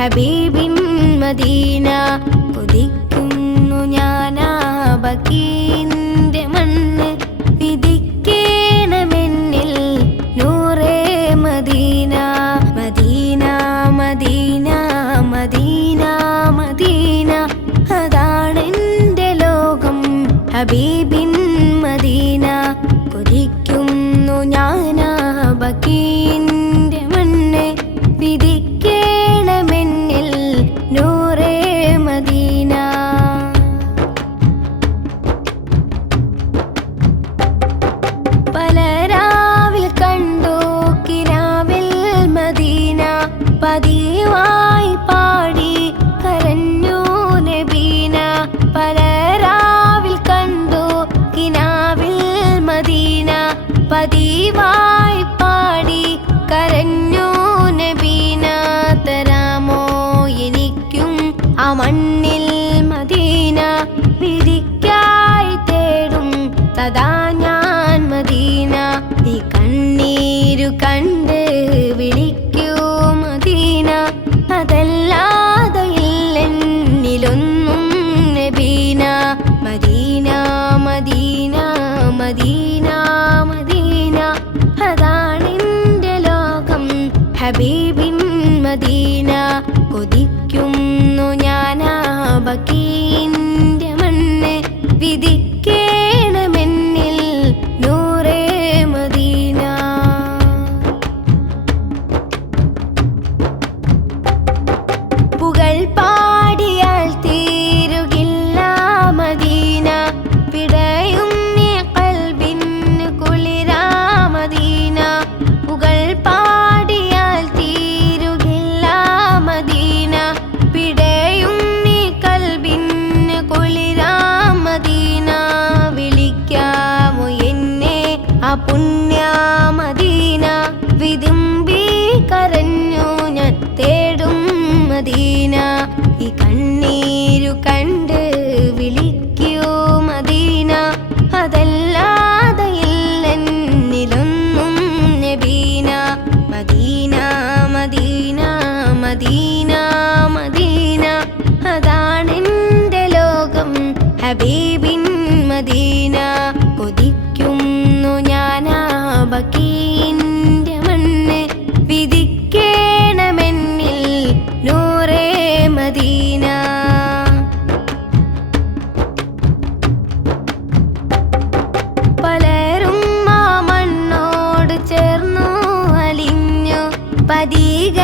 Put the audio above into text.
ഹബീബിൻ Medina കൊതിക്കുന്നു ഞാനാ ബക്കീന്റെ മണ്ണ് വിധിക്കേണമെന്നിൽ നൂറേ Medina Medina Medina Medina Medina അതാണെൻ്റെ ലോകം ഹബീബിൻ മദീന കൊതിക്കുന്നു ഞാനാ ബക്കീന്റെ മണ്ണ് വിധിക്കേണമെന്നിൽ നൂറേ മദീന പലരാവിൽ കണ്ടു കിനാവിൽ മദീന പതിവായി പാടി കരഞ്ഞു നബീന പലരാവിൽ കണ്ടു കിനാവിൽ മദീന പതിവായി പാടി കരഞ്ഞു നബീന തരാമോ എനിക്കും ആ മണ്ണിൽ മദീന വിധിക്കായി തേടും സദാ ഞാൻ മദീന ഈ കണ്ണീരു കണ്ട് വിളിക്കൂ മദീന അതല്ലാതെ ഇല്ലെന്നിലൊന്നും നബീന മദീന മദീന മദീന മദീന അതാണെൻ്റെ ലോകം ഹബീബിൻ മദീന കൊതിക്കുന്നു ഞാനാ ബക്കീന്റെ മണ്ണ് വിധിക്കേണമെന്നിൽ നൂറേ മദീന പുകൾ പാടിയാൽ തീരുകില്ല മദീന പിടയും നീ ഖൽബിന് കുളിരാ മദീന പുകൾ പാടിയാൽ തീരുകില്ല മദീന പിടയും നീ ഖൽബിന് കുളിരാ മദീന വിളിക്കാമോ എന്നെ ആ പുണ്യ മദീന വിതുമ്പി കരഞ്ഞു ഞാൻ തേടും മദീന ഈ കണ്ണീരു കണ്ട് വിളിക്കൂ മദീന അതല്ലാതെ ഇല്ലെന്നിലൊന്നും നബീന മദീന മദീന മദീന മദീന അതാണെൻ്റെ ലോകം ഹബീബിൻ മദീന കൊതിക്കുന്നു ഞാനാ ബക്കീന്റെ മണ്ണ് വിധിക്കേണമെന്നിൽ നൂറേ മദീന പലരും ആ മണ്ണോട് ചേർന്നു അലിഞ്ഞു പതിക